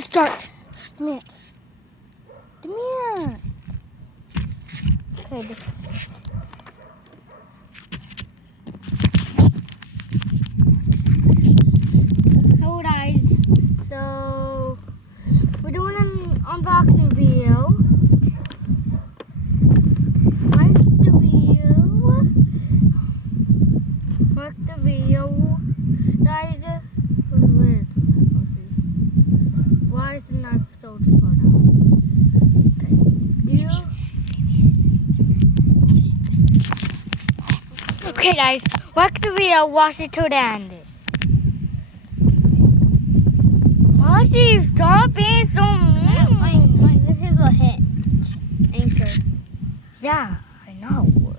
Start. Come here. Come here. Okay. Hello guys. So we're doing an unboxing video. Like the video. Guys. Why is the knife so far down? Okay. Okay guys, watch the video, watch it to the end. Ozzy, stop being so mean. Wait, this is a hinge. Anchor. Yeah, I know.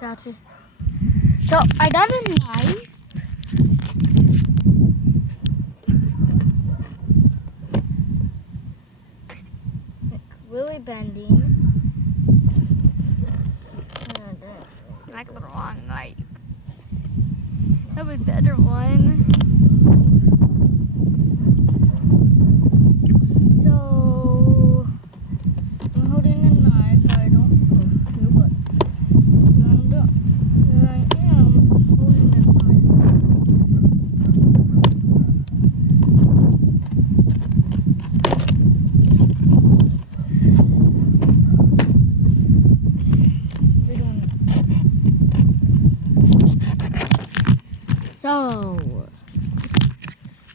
Gotcha. So I got a knife. Really bending. Like the wrong knife. That'll be a better one. So I'm holding a knife. I don't supposed to, but I am holding a knife.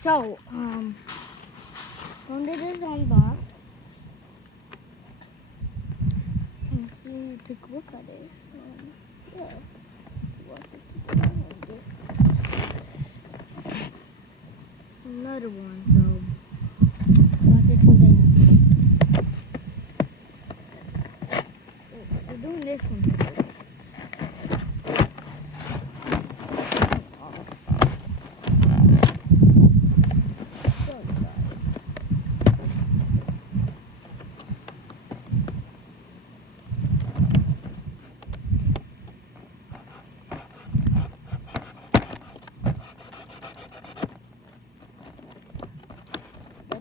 So, when it is unboxed, let's see, take a look at it. Yeah, watch it. Another one, so watch it to the end. We're doing this one first.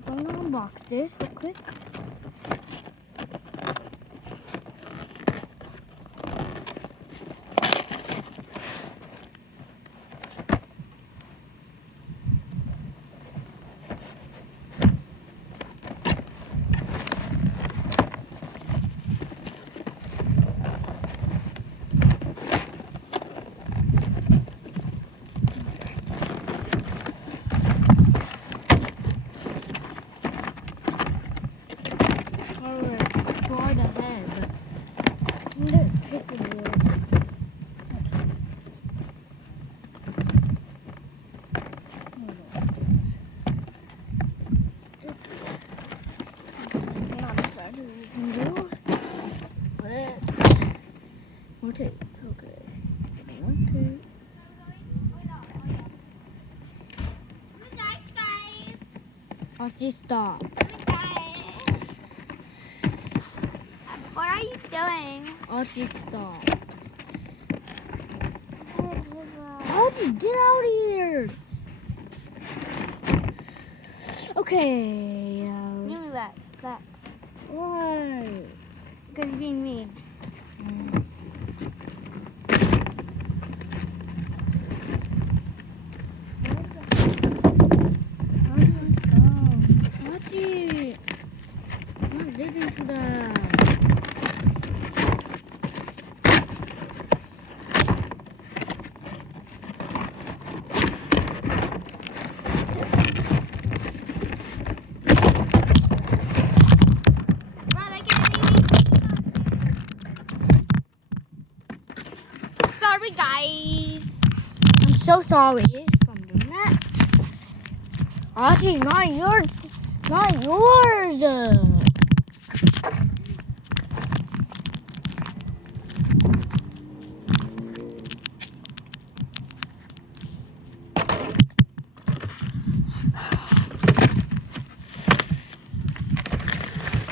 I'm gonna unbox this real quick. Okay. Ozzy, stop. What are you doing? Ozzy, stop. Ozzy, get out of here. Okay. Give me that. That. Why? Because being mean. Ozzy, I'm not listening to that. Sorry, guys. I'm so sorry for doing that. Ozzy, not yours. Not yours.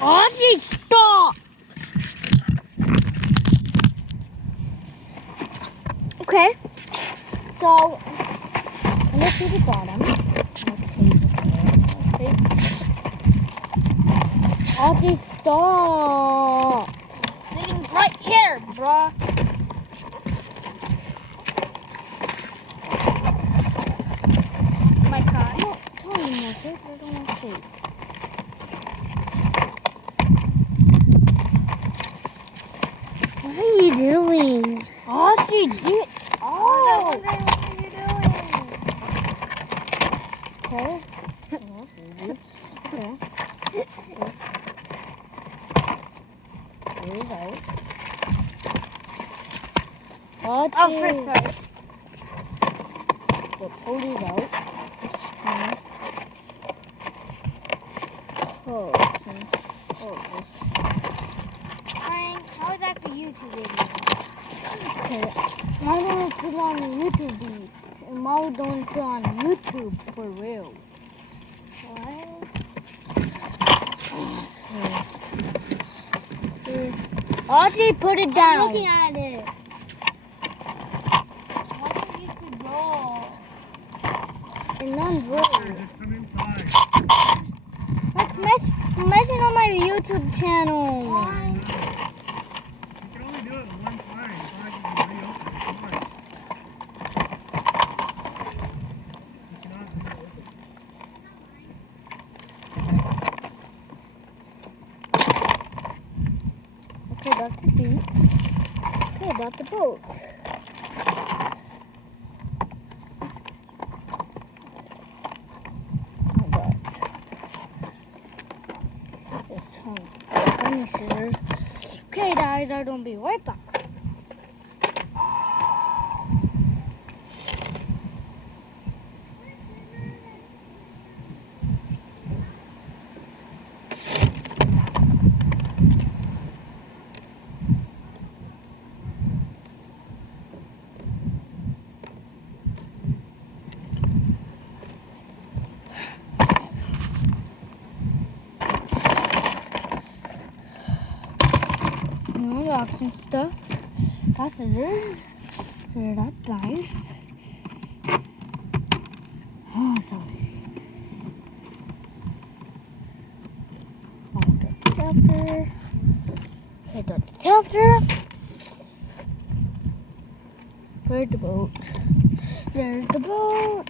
Ozzy, stop. Okay. So let's see the bottom. Audrey, stop. Sitting right here, bruh. My God. No, tell me more, please. I don't want to see. What are you doing? Audrey, get Oh, out. what are you doing? Okay. That's easy. Okay. There you go. Oh, Audrey. frick first. So pull it out. Oh, Frank, how is that for YouTube video? okay. I don't put on YouTube video. And Mom don't put on YouTube for real. What? Audrey, put it I'm down. looking at it. Why don't you just roll? And then roll. Just come inside. That's messing on my YouTube channel. Why? You can only do it one time. It's not like you can reopen it. Come on. You cannot reopen it. Okay, that's the feet. Okay, that's the boat. Oh, God. It's funny scissors. Okay, guys, I'm gonna be right back. Rocks and stuff. That's scissors. Here, that knife. Oh, sorry. Oh, the chapter. Okay, the chapter. Where's the boat? There's the boat.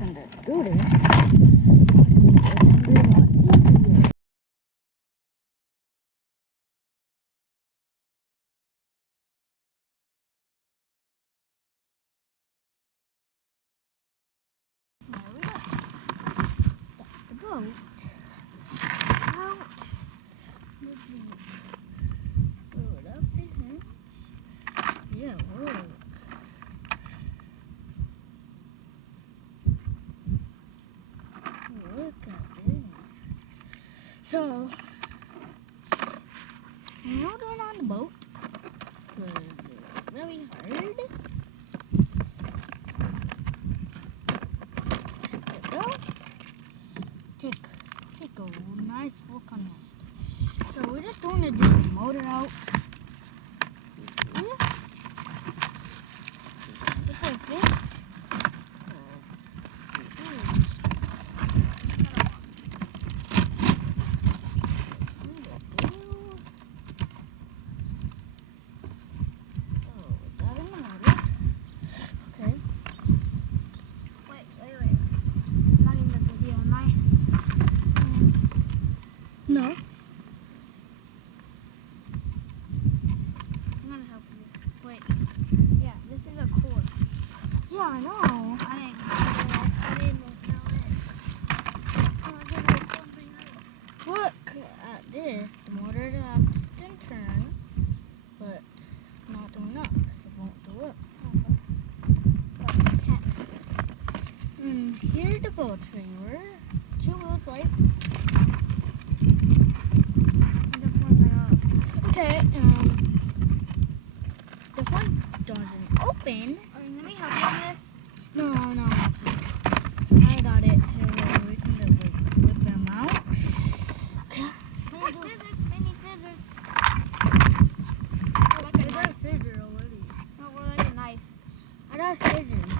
And let's do this. The boat. Out. Let's see. Blow it up in here. Yeah, look. Look at this. So, you know doing on the boat? It's really hard. There we go. Take a nice look on that. So we're just going to do the motor out. Just like this. Okay. Wait. I'm not in the video, am I? No. I'm gonna help you. Wait. Yeah, this is a cord. Yeah, I know. I didn't know it. Look at this. The motor can turn, but it's not doing up. It won't do up. And here's the boat trailer. 2 wheels, right? Okay, the front doesn't open. Let me help you on this. No. I got it. Here, we can just whip them out. Okay. Mini scissors. I got a scissors already. No, we're like a knife. I got scissors.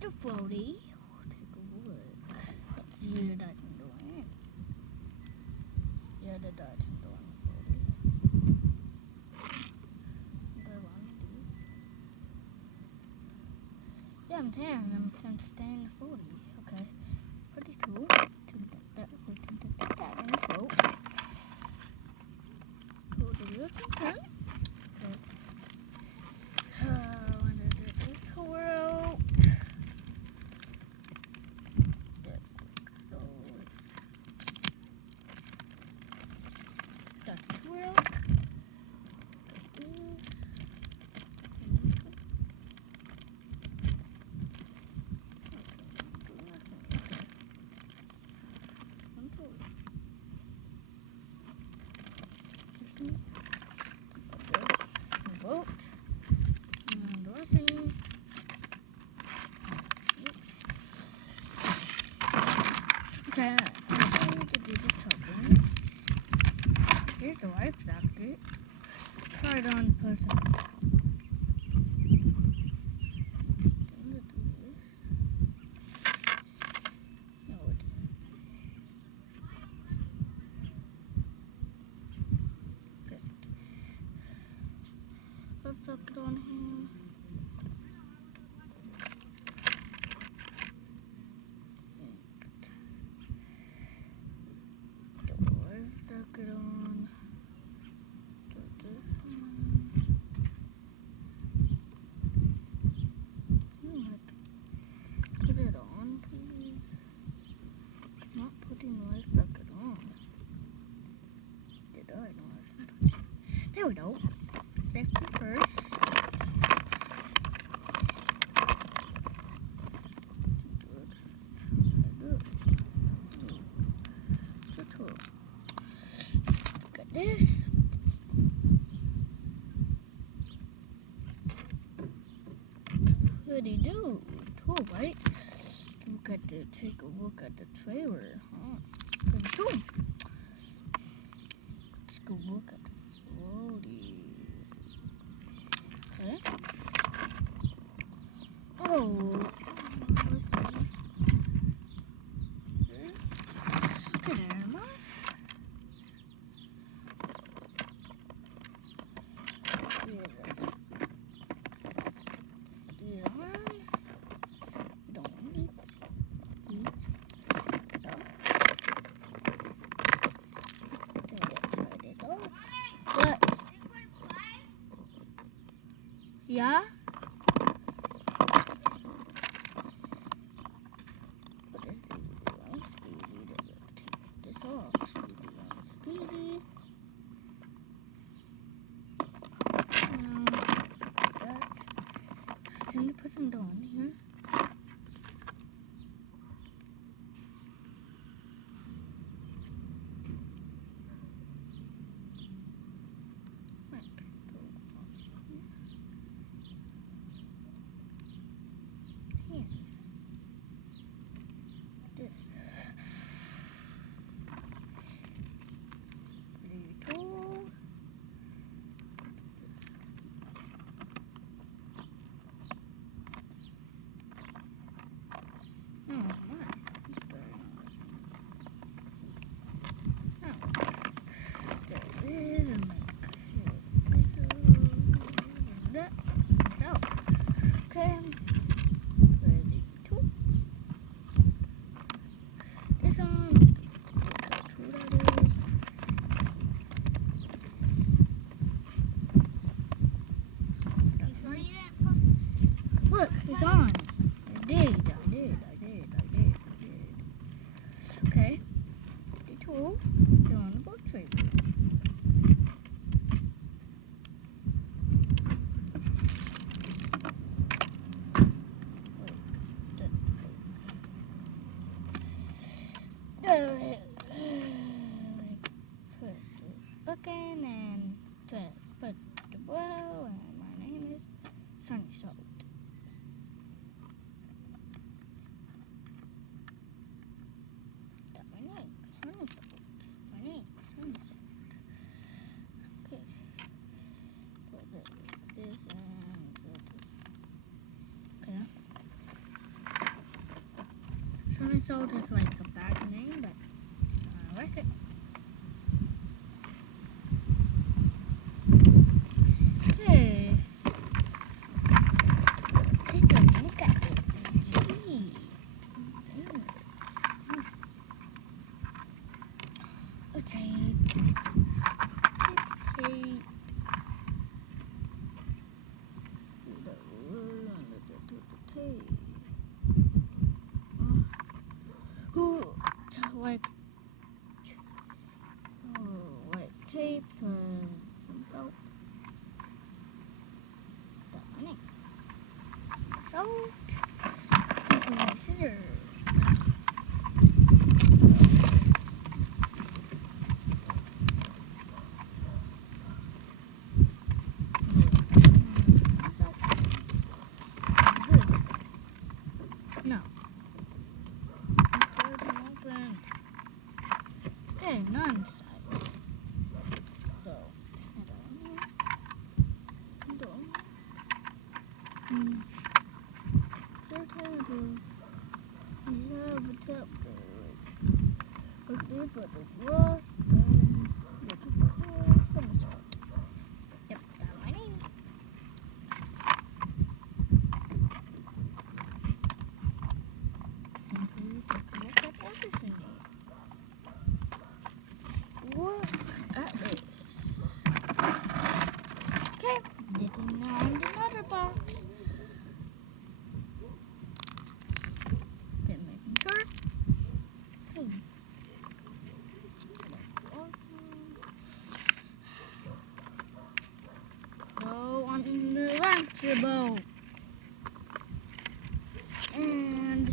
There's the floaty. Take a look. Let's see that I can go in. Yeah, that I can go in the floaty. What do I want to do? Yeah, I'm there. I'm going to stay in the floaty. Okay. Pretty cool. We can do that in the float. Go to the other turn. When I do this twirl. That twirl. Vote. And Dorothy. Oops. Okay, I'm going to do the chopping. Here's the life jacket. Try it on the person. I'm going to do this. No, it Good. Life jacket on him. Life jacket on. Put it on, please. Not putting the life jacket on. Did I not? There we go. Safety first. Good. Look at this. What do you do? Cool, right? Take a look at the trailer. Huh? Pretty cool. Let's go look at the floaty. Okay. Oh. Look at Emma. Salt is like a bad name, but I like it. Okay. Take a look at it. Gee. Damn. A tape. Tape. Like tape and some soap. Got my name. Salt. Taking my scissors. No. Okay, none style. So, turn it on. We have a chapter. Okay, but it was Yep, got my name. Okay, look at everything. Look at this. Okay, digging around another box. Then making sure. Okay. Go on the Lunchable. And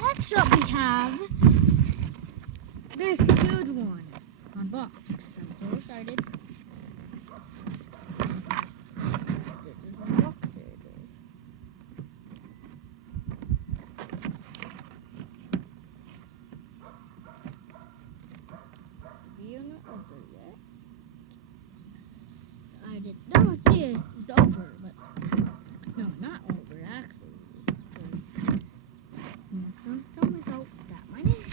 next up we have this huge one on box. I'm so excited. This is unboxed. We are not over yet. I didn't know this is over, but no, not over actually. Some result. Got my name.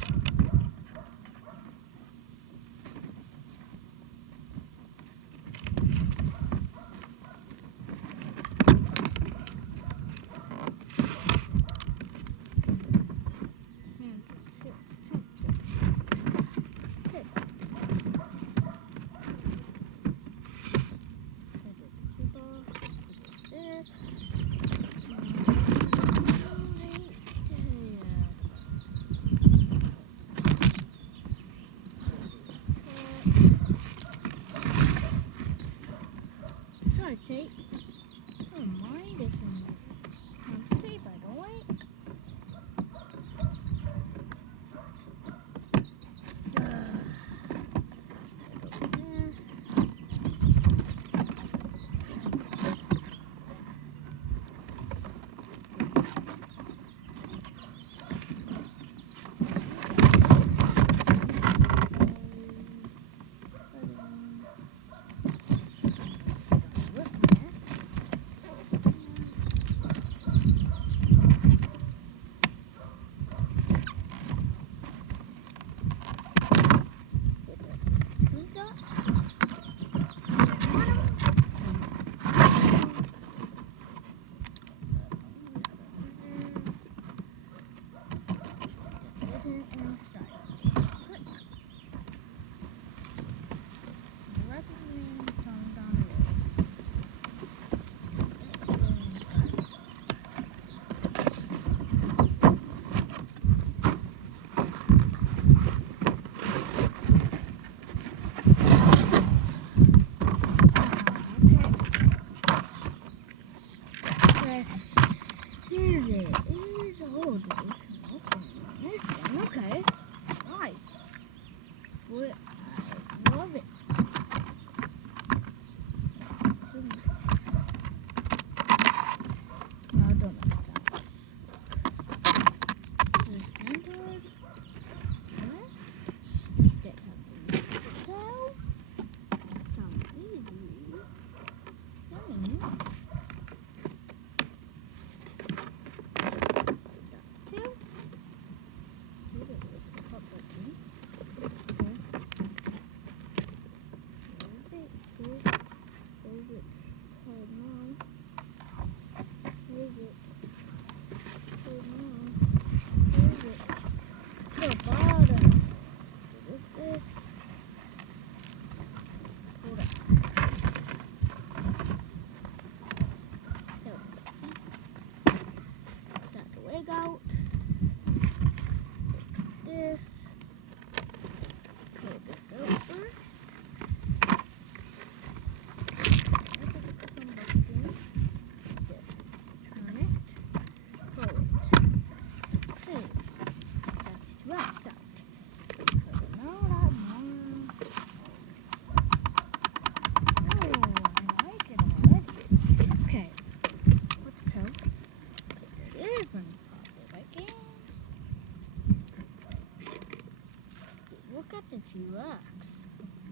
the T-Rex.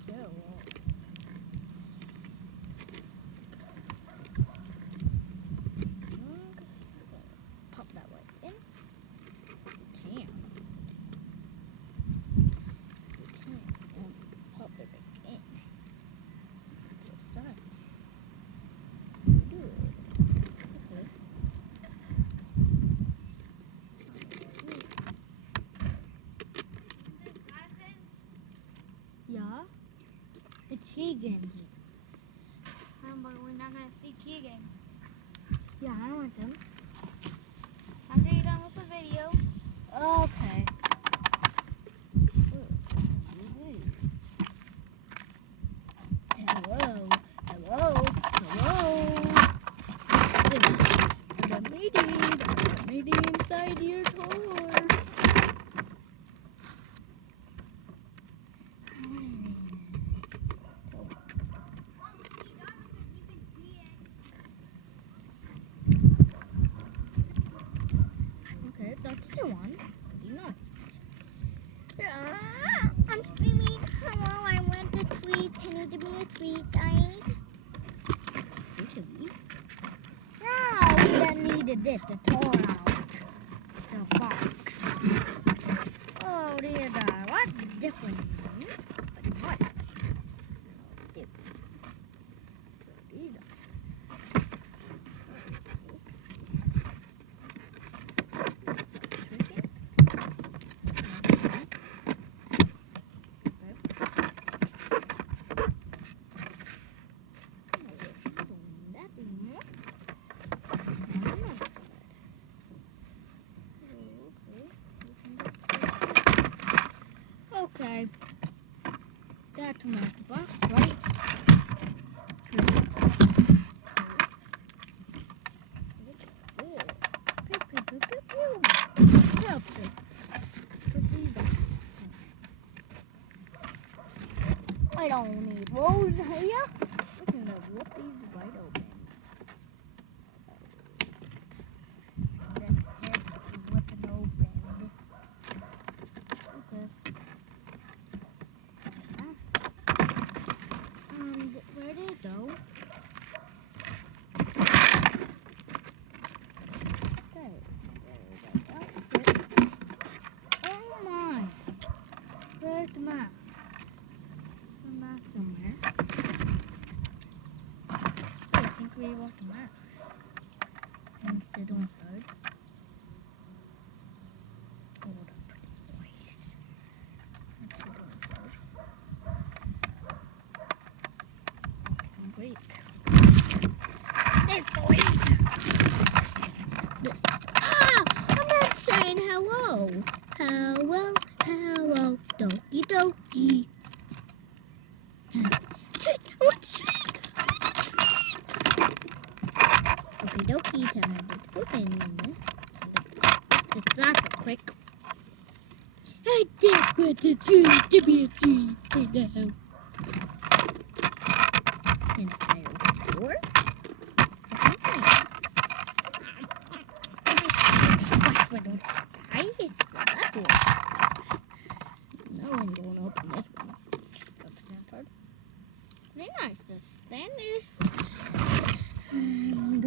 Okay, well. Pop that right in. Can. And pop it back in. This side. Good. Okay. Yeah. It's Higgins. But we're not gonna see Keegan. Yeah, I want them. After you're done with the video. Okay. Hello. Hello. Hello. This is the meeting inside your tour. Okay, that's the one. Pretty nice. I'm screaming, hello, I want a treat. Can you give me a treat, guys? Usually. Now we then needed this to tore out the box. Oh dear God, what different? But what? These are tricky. Okay. That's my box, right? I don't need those here. We're gonna whoop these right open. Whipping open. Okay. And where did it go? There. Oh my. Where's the map? The map somewhere. I think we lost the map. Instead on side. Oh, that's pretty nice. Let's put it on side. Great. There's boys. I'm not saying hello. Hello, hello, dokie dokie. Okay, dokie, time to put in this. It's not so quick. I just want the tree to be a tree now. Inside of the door. Watch when don't die. It's that one. No, I'm going to open this one. That's stand hard. Very nice. Let's stand this. And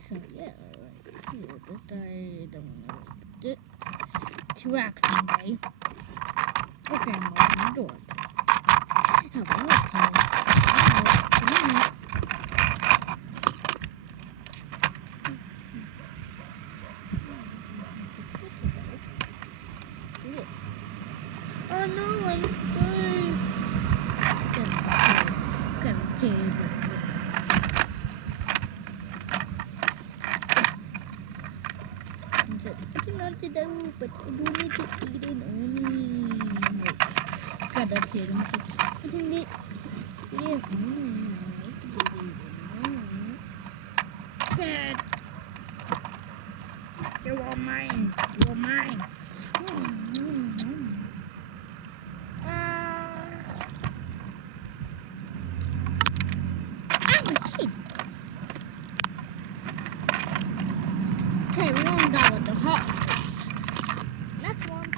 so yeah, right here. This guy don't know what to do. T-Rex day. Okay, I'm opening the door. How about oh no, I'm stuck. Continue. I cannot sit down, but I do need to eat it only. Gotta tell him. I think it is Dad, you are mine. You are mine. I'm a kid. Okay, we're going down with the hot. Next one.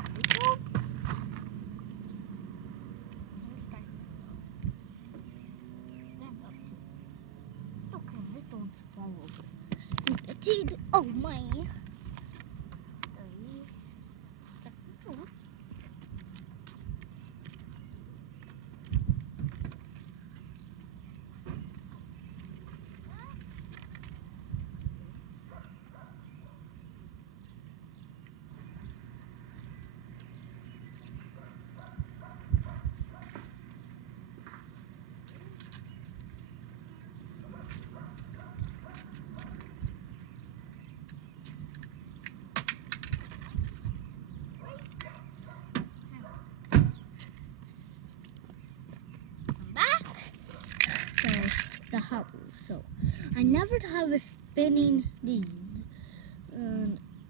never have a spinning these.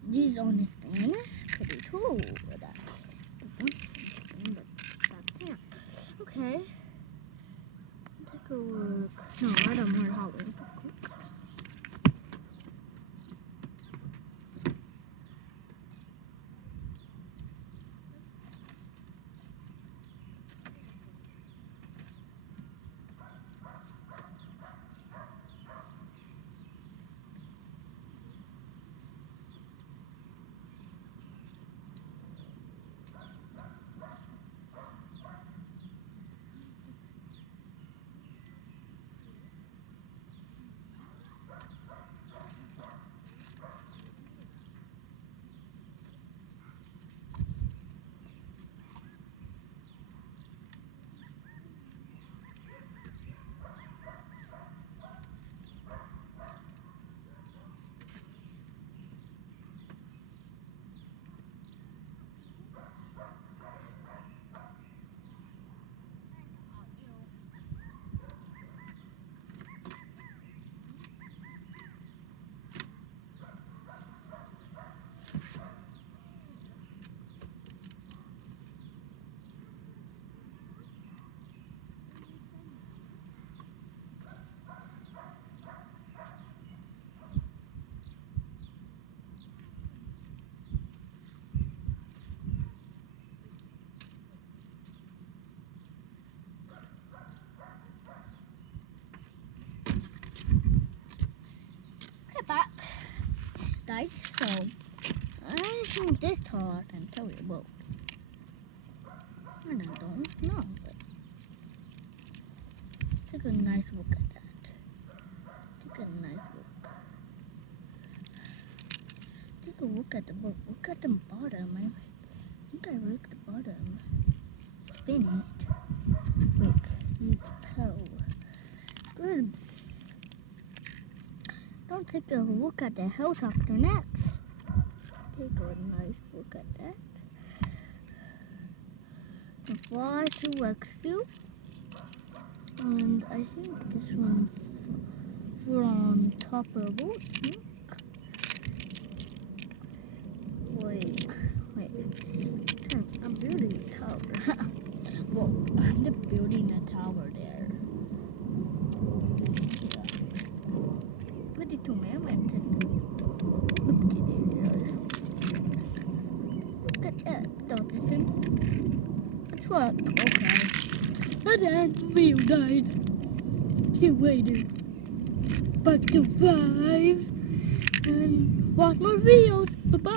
These on the spin. Pretty cool. That spin, but that can't. Okay. Take a look. No, I don't want how it look. Back, guys. So I think this tall I can tell you about. And I don't know, but take a nice look at that. Take a nice look. Take a look at the book. Look at the bottom. I think I like the bottom. Spin it. Quick. You toe. Good. Don't take a look at the helicopter next. Take a nice look at that. And fly to X2. And I think this one's from top of the boat. Wait. I'm building a tower. Well, I'm just building a tower there. Put it to Mammoth and look at that. Dolphin. A truck. Okay. That's the end of the video, guys. See you later. Back to 5. And watch more videos. Bye-bye.